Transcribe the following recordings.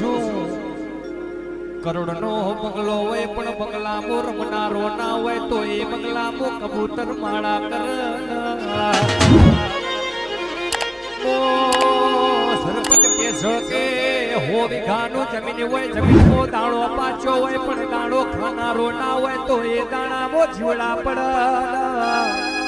છું. કરોડનો બંગલો હોય પણ બંગલામાં રમનારો ના હોય તો એ બંગલામાં કબૂતર માળા કર. જમીન હોય જમીનમાં દાણો પાછો હોય, પણ દાણો ખાનારો ના હોય તો એ દાણામાં જીવડા પડે.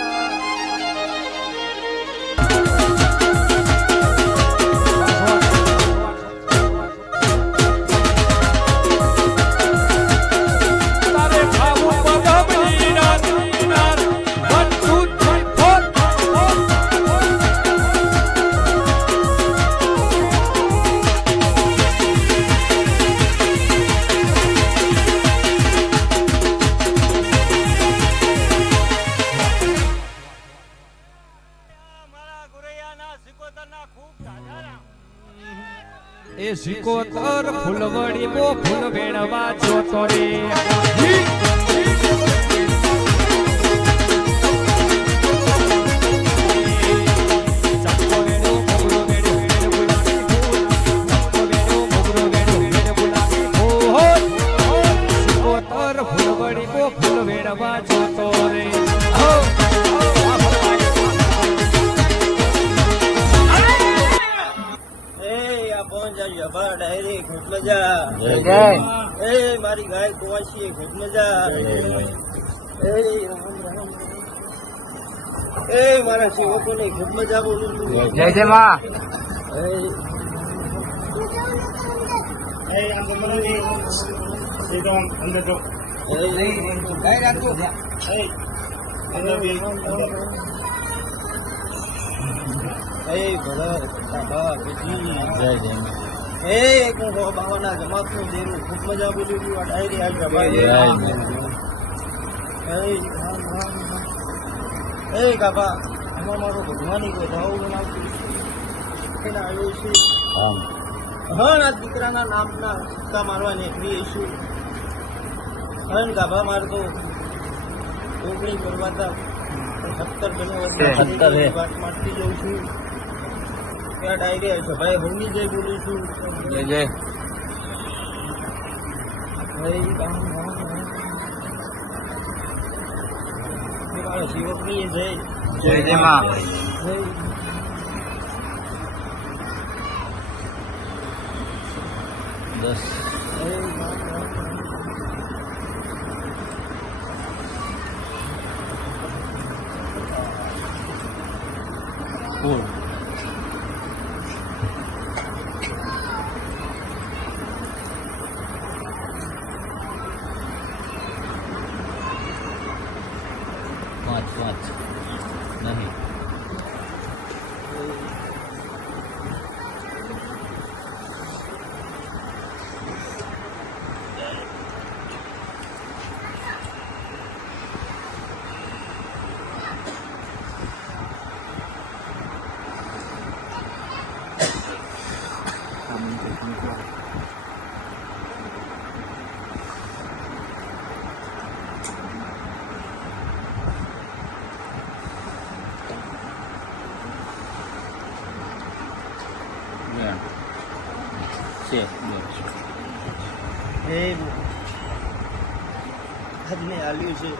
એ સિકોતર ફૂલવડી બો ફૂલ વેણવા જોતો રે ફૂલ. ચંપો વેણો, મજા એ મારી ગાય કુવાસી ખૂબ મજા એ રામ રામ. એ મારા સેવકોને ખૂબ મજા બોલું છું. જય જય માં એ એકદમ અંદર જો. એ કઈ એ અંદર બી. એ ભરત બાબા જય જય. હું હો બાવાના જમાતનું દેરું ખૂબ મજા આવી આ ડાયરી આ જય ભાઈ હે કાકા આમાં મારો ભગવાની કોઈ ભાવ બનાવતું આવ્યું છું. આ દીકરાના નામના સિક્કા મારવા નીકળી છું. હન ગાભા મારતો ઓગણી કરવાતા સત્તર બનો સત્તર વાત મારતી જઉં છું. ત્યાં ડાયરી આવી છે ભાઈ હોની જય બોલું છું જય જય ભાઈ રામ રામ રામ એ મારો સેવકની જય જય જય માં જય દસ જય પાંચ પાંચ નહીં બે છે એ આજને આલ્યું છે.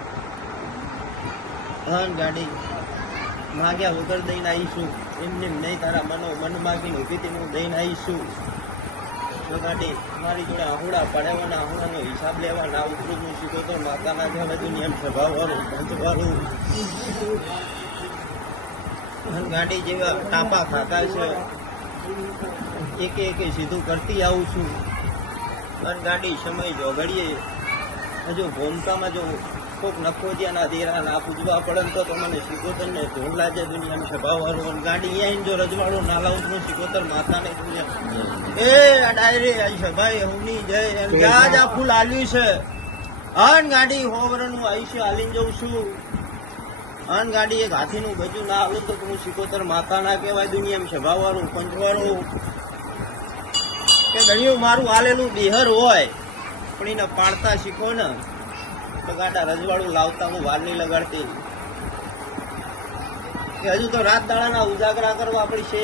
ધન ગાડી. માગ્યા વગર દઈને આવીશું. એમને એમ નહીં તારા મનો મન માગીને ઊભી થઈને હું દઈને આવીશું. તો ગાડી, મારી જોડે આહુડા પડાવવાના આહુડાનો હિસાબ લેવા ના ઉતરું હું શીખો તો માતાના ઘર બધું એમ સ્વભાવવાળું વાળું વાળું ધન ગાડી જેવા ટાપા ખાતા છે. એકે એકે સીધું કરતી આવું છું. અને ગાડી સમય જો ઘડીએ હજુ ભૂમકામાં જો કોક નફો ત્યાંના દેરા ના પૂજવા પડે તો તો મને શિકોતર ને ધોળ લાગે દુનિયાનું સ્વભાવ વાળો. અને ગાડી અહીં જો રજવાડો ના લાવું તો શિકોતર માતાને ને એ આ ડાયરી આ સભાઈ ભાઈ હુની જય. એમ જ્યાં જ આ ફૂલ આલ્યું છે. અન ગાડી હોવરનું આયુષ્ય આલીને જઉં છું. અન ગાડી એક હાથીનું બજું ના આવું તો હું શિકોતર માતા ના કહેવાય. દુનિયામાં સ્વભાવવાળું પંચવાળું કે ઘડિયું મારું હાલેલું બિહર હોય પણ એને પાડતા શીખો ને તો ગાડા રજવાડું લાવતા હું વાર નહીં લગાડતી. કે હજુ તો રાત દાડાના ઉજાગરા કરવા પડશે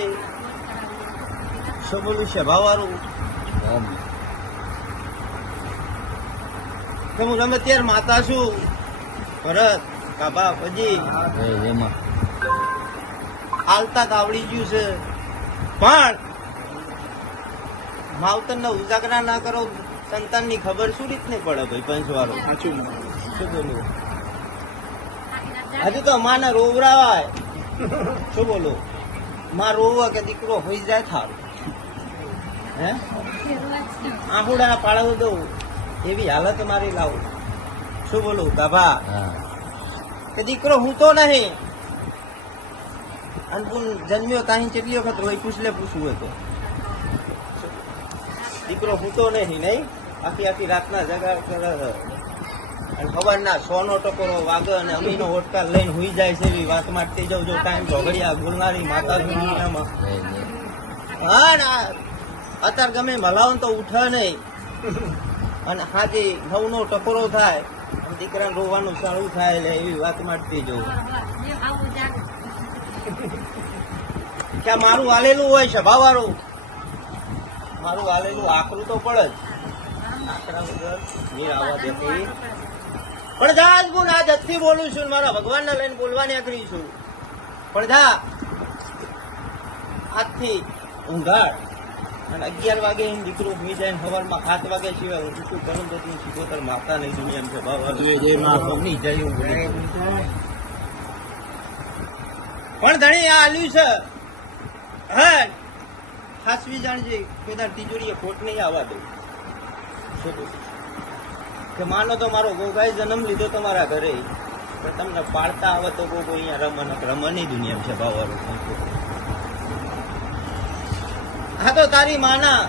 શું બોલું છે ભાવારું? હું તમે ત્યારે માતા છું. ભરત કાબા પછી હાલતા કાવડી આવડી ગયું છે. પણ માવતરને ઉજાગરા ના કરો સંતાનની ખબર શું રીતને પડે ભાઈ પંચવાળો? શું બોલું હજુ તો માને રોવરાવાય. શું બોલું? માં રોવા કે દીકરો હોઈ જાય થારું હે? આહુડા પાડવું દઉં. એવી હાલત મારી લાવું. શું બોલું? ગાભા. હા. કે દીકરો હું તો નહીં અનપુન જન્મ્યો તાહી કેટલી વખત રોઈ પૂછલે પૂછવું હોય તો. દીકરો સૂતો નહીં નહીં? આખી આખી રાતના જગા કરે છે. અને ખબરના સોનો ટકોરો વાગે અને અમીનો ઓટકા લઈને હુઈ જાય છે એવી વાત માટે જાઉં જો ટાઈમ ઝઘડિયા બોલનારી માતા દુનિયામાં. હા ના અત્યારે ગમે મલાવો તો ઉઠે નહીં. અને હાજે નવનો ટકોરો થાય દીકરા રોવાનું સારું થાય એટલે એવી વાત માટતી જવું ક્યાં મારું આલેલું હોય સભાવાળું મારું વાલેલું આકરું તો પડે જ. આકરા વગર નીર આવવા દેતી આજ હું આજ આજથી બોલું છું મારા ભગવાનને લઈને બોલવા નીકળી છું. પણ આજથી ઊંઘાડ. અને અગિયાર વાગે એમ દીકરો જાય ને સવારમાં સાત વાગે સિવાય હું શું કરું તો તું શીખોતર માતા નહીં દુનિયા છે બાબા હું પણ ધણી આ આલ્યું છે. હા ખાસવી જાણજે કદાચ તિજોરીએ ખોટ નહીં આવવા દઉં શું કે માનો તો મારો ગોગાઈ જન્મ લીધો તમારા ઘરે પણ તમને પાડતા આવે તો ગોગો અહીંયા રમન રમનની દુનિયા છે બાવાનું હા તો તારી માના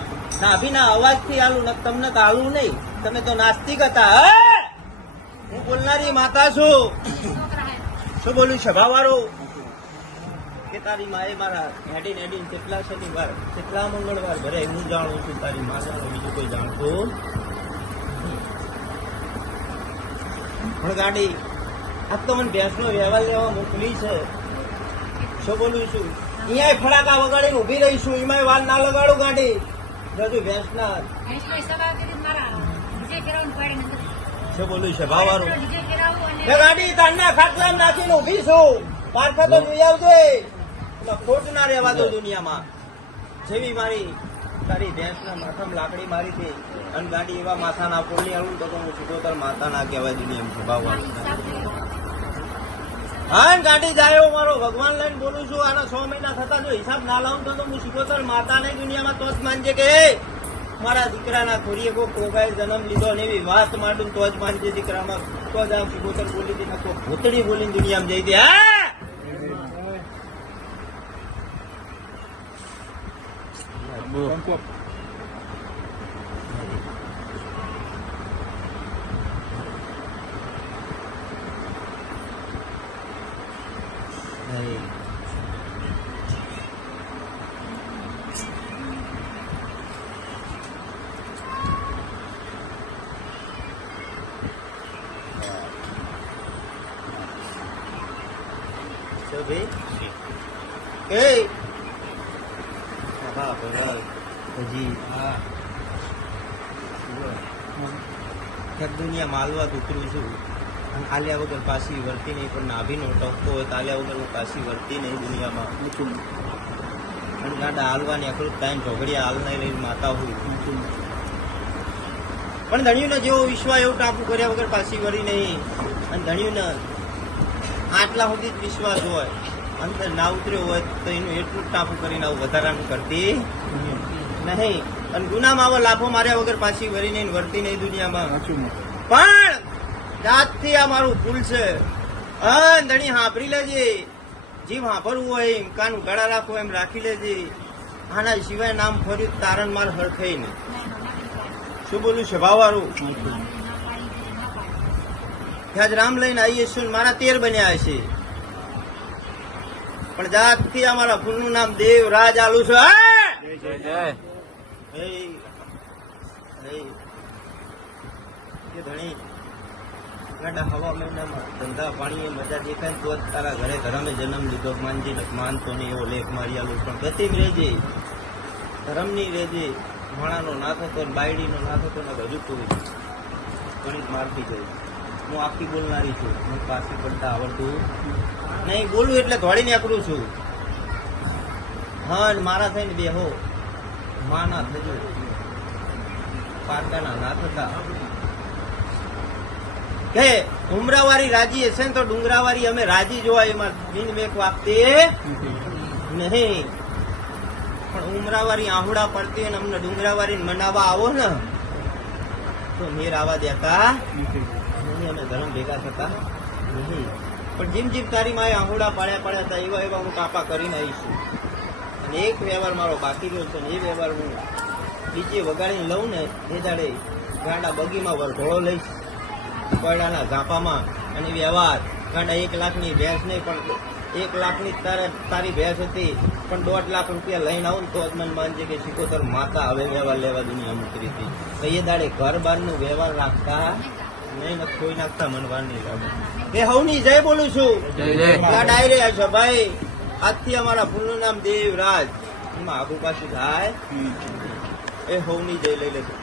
નાભીના અવાજથી આલું ન તમને તો આલું નહીં. તમે તો નાસ્તિક હતા હું? બોલનારી માતા છું. શું બોલું સભાવાળો કે તારી માએ મારા હેડી હેડી કેટલા શનિવાર કેટલા મંગળવાર ભરે હું જાણું છું તારી મા જાણે બીજું કોઈ જાણતું પણ ગાડી આ તો મને ભેંસનો વ્યવહાર લેવા મોકલી છે. શું બોલું છું? અહીંયા ફડાકા વગાડીને ઊભી રહીશું એમાંય વાર ના લગાડું ગાડી. જજુ ભેંસના. શું બોલું છે? ભાવારું ગાડી ગાડી તારના ખાટલામાં નાખીને ઊભી છું. પારખા તો જોઈ આવજે. ખોટ ના રહેવા દો દુનિયામાં. જેવી મારી તારી ભેંસના માથામાં લાકડી મારી હતી અને ગાડી એવા માથાના પોલી આવું તો હું સીધો માથા ના કહેવાય દુનિયામાં સ્વભાવવાળું હા ગાડી જાય મારો. ભગવાન લઈને બોલું છું, આના છ મહિના થતા જો હિસાબ ના લાવું તો હું શીખોતર માતા નહીં દુનિયામાં તો જ માનજે કે મારા દીકરાના ખોરીએ કોઈ કોગાએ જન્મ લીધો ને એવી વાત માંડું તો જ માનજે દીકરામાં. તો જ આ શીખોતર બોલી હતી ભૂતડી બોલીને દુનિયામાં જઈ દે હા! નહીં. શું ભાઈ? એ! આહા, ભરત, હજી, આ. એક દુનિયા માલવા ઉતરું છું. અને આલ્યા વગર પાછી વર્તી નહીં પણ નાભીનો ટપકો હોય તો આલ્યા વગર હું પાછી વર્તી નહીં દુનિયામાં. અને ગાડા હાલવાની આખું ટાઈમ હાલ નહીં લઈને માતા હોય. પણ ધણિયુંને જેવો વિશ્વાસ એવું ટાપુ કર્યા વગર પાછી વળી નહીં. અને ધણિયુંને આટલા સુધી જ વિશ્વાસ હોય અંદર ના ઉતર્યો હોય તો એનું એટલું જ ટાપુ કરીને આવું વધારાનું કરતી નહીં. અને ગુનામાં આવા લાભો માર્યા વગર પાછી વરી નહીં વર્તી નહીં દુનિયામાં. પણ જાતથી આ મારું ભૂલ છે. અન ધણી હાંભળી લેજે. જીવ હાંભરવું હોય એમ કાનું ગળા રાખવું એમ રાખી લેજે. આના સિવાય નામ ફર્યું તારણ માર હરખાઈ નહીં. શું બોલું છે ભાવવાળું કે આજ રામ લઈને આવીએ છું મારા તેર બન્યા છે પણ જાતથી અમારા મારા ફૂલનું નામ દેવ રાજ આલુ છે. હા! જય જય. હે. હે. કે ધણી. હવા મહિનામાં ધંધા પાણીએ મજા દેખાય તો જ તારા ઘરે ધર્મે જન્મ લીધો. માનજી માનતો નહીં એવો લેખ મારી આલું પણ ગતિમ રહેજે. ધર્મની રહેજે. ભણાનો ના થતો ને બાયડીનો ના થતો ને હજુ કોઈ. ગણિત મારતી જાય હું આખી બોલનારી છું. હું પાછી પડતા આવડતું નહીં. બોલું એટલે ધોળીને એકડું છું. હા મારા થઈને બેહો. માના થજો પાકાના ના હતા. કે ઉમરાવાળી રાજી હશે ને તો ડુંગરાવારી અમે રાજી જોવા એમાં બિન મેક વાપતી નહીં. પણ ઉમરાવાળી આહુડા પડતી અને અમને ડુંગરાવારી મનાવા આવો ને, તો મેર આવા દેતા અમે ધર્મ ભેગા થતા નહીં. પણ જીમ જીમ તારી માએ આહુડા પાડ્યા પાડ્યા હતા, એવા એવા હું કાપા કરીને આવીશું. અને એક વ્યવહાર મારો બાકી રહ્યો છે ને એ વ્યવહાર હું બીજે વગાડીને લઉં ને એ દાડે ગાંડા બગીમાં વરઘોડો લઈશ. કોયડાના ઝાપામાં. અને વ્યવહાર ગાંડા એક લાખની ભેંસ નહીં પણ એક લાખની તારે તારી ભેંસ હતી પણ દોઢ લાખ રૂપિયા લઈને આવું ને તો જ મને માનજે કે શીખોતર માતા હવે વ્યવહાર લેવા દુનિયા મૂકી હતી તો એ દાડે ઘર બારનું વ્યવહાર રાખતા નહીં ને કોઈ નાખતા મનવાની એ હવની જય બોલું છું. ડાયરે છે ભાઈ. આજથી અમારા ફૂલનું નામ દેવરાજ. એમાં આબુ પાછું થાય. એ હવની જય લઈ લેજો.